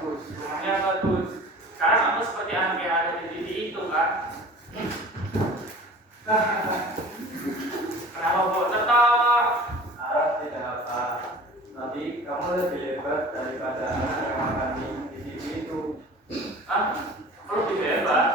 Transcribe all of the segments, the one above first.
bagus, rumahnya bagus. Sekarang aku seperti anak yang ada di titik itu kan. Kenapa kok tertawa? Tidak apa. Tapi kamu lebih hebat daripada anak yang makan di TV itu. Aku lebih hebat?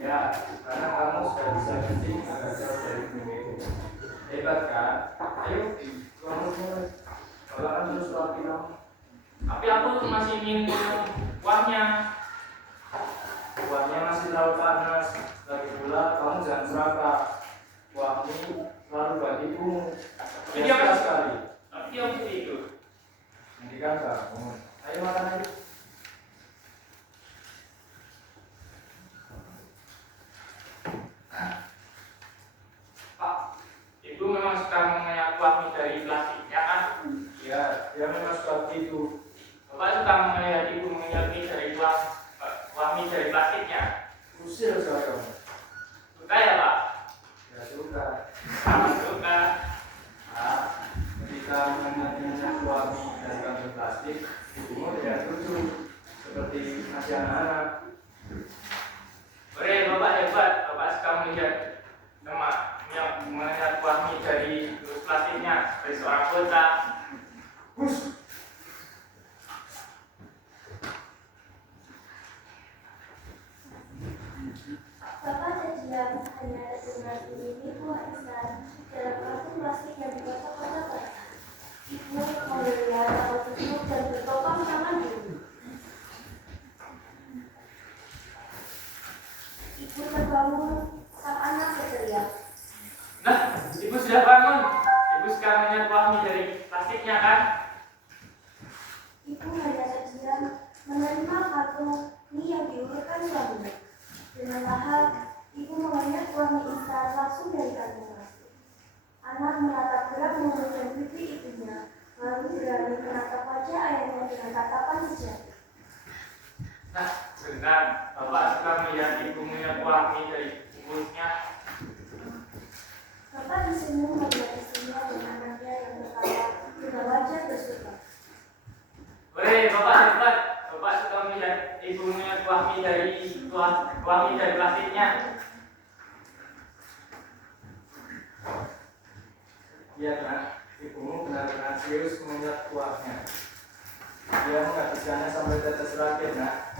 Ya, karena kamu sudah bisa kencing agak jauh dari bumi itu. Hebat kan? Ayo, kamu mulai. Kalau kan terus lagi kamu. Tapi aku masih ingin minum kuahnya. Kuahnya masih terlalu panas. Lagi pula kamu jangan serakah. Kuah ini selalu bagiku. Jadi apa sekali? Tapi dia seperti itu. Nanti kan kamu. Ayo makan aja. Pak, ibu memang suka mengenai kuah mie dari plastiknya kan? Ya, dia memang seperti itu. Bapak suka mengenai ibu mengenai mie dari kuah mie dari plastiknya? Usil sekali kamu. Suka ya Pak? Ya suka. Sama suka. Nah, ketika mengenai kuah mie dari kantong plastik, ibumu tidak lucu seperti masih anak-anak. Oke, Bapak hebat. Bapak suka melihat yang mengenai kuah mie dari dus plastiknya dari seorang bocah. Bus. Bapak janjian hanya dengan ini buah instan dalam karton plastik yang dikotak-kotak. Ibu melihat hal tersebut dan bertopang tangan dulu. Ibu terbangun, sang anak berteriak. Nah, ibu sudah bangun. Ibu sekarang melihat kuah mie dari plastiknya kan? Ibu hanya saja menerima kartu mie yang diulurkan suaminya. Dengan lahap, ibu mengenyam kuah mie instan langsung dari kantong plastik. Anak menatap gerak mulut dan pipi ibunya, lalu berani menatap wajah ayahnya dengan tatapan sejati. Nah, benar. Bapak suka melihat ibu melihat kuah mie dari bungkusnya. Bapak tersenyum melihat istrinya dan anaknya yang tertawa dengan wajah bersuka. Oke, Bapak hebat. Bapak suka melihat ibu melihat kuah mie dari plastiknya. Iya nak, ibumu benar-benar serius mengingat kuahnya. Dia menghabiskannya sampai tetes terakhir nak.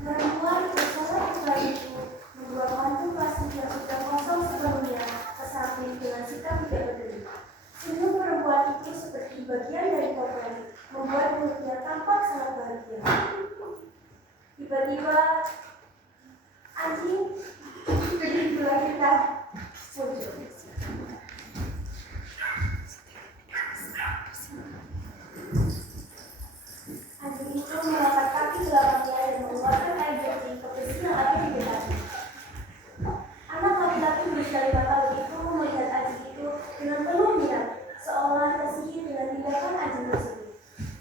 Perempuan bersama putra itu membuang kantung plastik yang sudah kosong sepenuhnya ke samping dengan sikap tidak peduli. Senyum perempuan itu seperti bagian dari potret, membuat mulutnya tampak sangat bahagia. Tiba-tiba anjing begitu kita muncul. Anjing itu mengangkat kaki belakangnya dan mengeluarkan air bersih ke besi yang ada di dekatnya. Anak laki-laki berusia 5 tahun itu melihat anjing itu dengan penuh minat, seolah tersihir dengan tindakan anjing tersebut.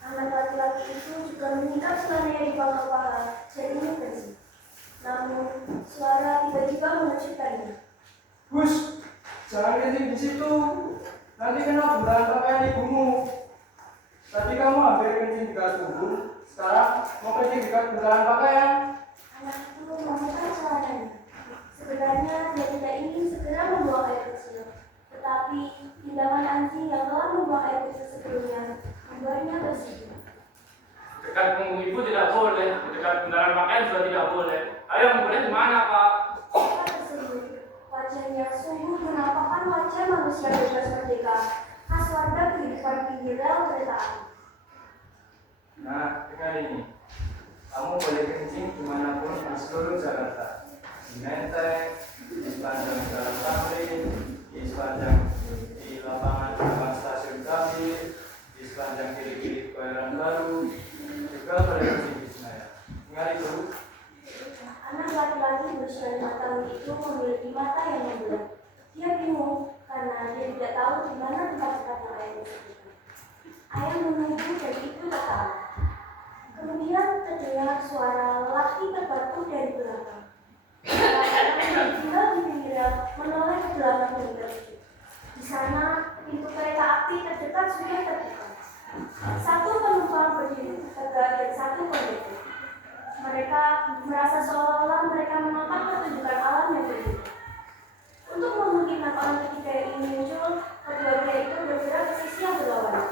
Anak laki-laki itu juga menginap celananya di bawah paha dan ingin bersih. Namun, suara tiba-tiba mengejutkannya. Bus, jangan kencing di situ. Nanti kena bulan pakaian ibumu. Tadi kamu hampir kencing di kasur, sekarang mau kencing di bulan pakaian. Anak itu memutar celananya. Sebenarnya dia tidak ingin segera membuang air kecil, tetapi tindakan anjing yang telah membuang air kecil sebelumnya membuatnya bersedih. Dekat punggung ibu tidak boleh, dekat kendaraan pakaian juga tidak boleh. Ayo, yang boleh di mana Pak? Bapak tersenyum. Wajahnya sungguh menampakkan wajah manusia bebas merdeka, khas warga kehidupan pinggir rel kereta api. Nah, dengar ini. Kamu boleh kencing dimanapun di seluruh Jakarta. Di Menteng, di sepanjang Jalan Tamrin, di sepanjang di lapangan depan stasiun Gambir, di sepanjang kiri-kiri Kebayoran Baru, juga boleh kencing di Senayan. Ingat itu. Anak laki-laki berusia 5 tahun itu memiliki mata yang membelah. Dia bingung karena dia tidak tahu di mana tempat-tempat yang ayah disebutkan. Ayah menunggu dan ibu tak tahu. Kemudian terdengar suara lelaki terbatu dari belakang. Orang-orang yang tinggal di pinggir rel menoleh ke belakang dan terkejut. Di sana pintu kereta api terdekat sudah terbuka. Satu penumpang mereka merasa seolah-olah mereka menonton pertunjukan alam yang berbeda. Untuk memungkinkan orang ketiga yang ingin muncul, kedua pria itu bergerak ke sisi yang berlawanan.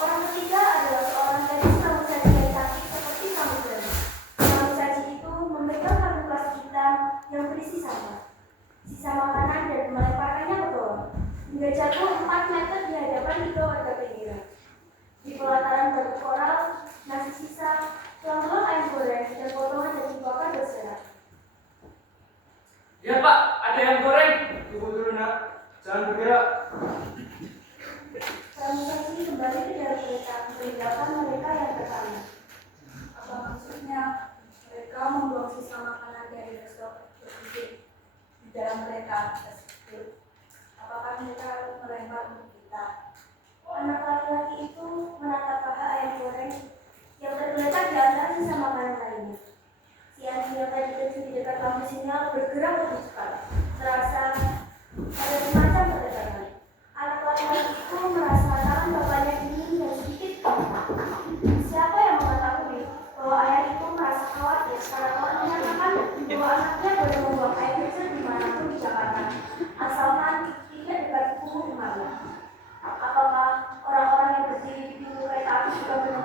Orang ketiga adalah seorang gadis rambut saji yang cantik seperti pramugari. Rambut saji itu memegang kartu plastik hitam yang berisi sampah, sisa makanan dan melemparkannya ke bawah, hingga jatuh 4 meter di hadapan tiga warga pinggiran. Di pelataran batu koral, nasi sisa, tulang-tulang ayam goreng, dan potongan daging bakar berserak. Ya Pak, ada yang goreng. Tunggu dulu nak, jangan bergerak. Pramusaji kembali ke dalam kereta, meninggalkan mereka yang tertanya. Apa maksudnya mereka membuang sisa makanan dari resto berkucing di dalam kereta tersebut? Apakah mereka melempar untuk kita? Anak laki-laki itu menatap paha ayam goreng yang tergeletak di antara sisa makanan lainnya. Si anjing yang tadi kecil di dekat lampu sinyal bergerak lebih cepat. Terasa ada semacam ketegangan. Anak laki-laki itu merasakan bapaknya dingin dan sedikit gemetar. Siapa yang mengetahui bahwa ayah itu merasa khawatir karena telah menyatakan bahwa anaknya boleh membuang air kecil dimanapun di Jakarta, asalkan tidak dekat kumuh rumahnya. Apakah orang-orang yang berdiri di pintu kereta api juga benar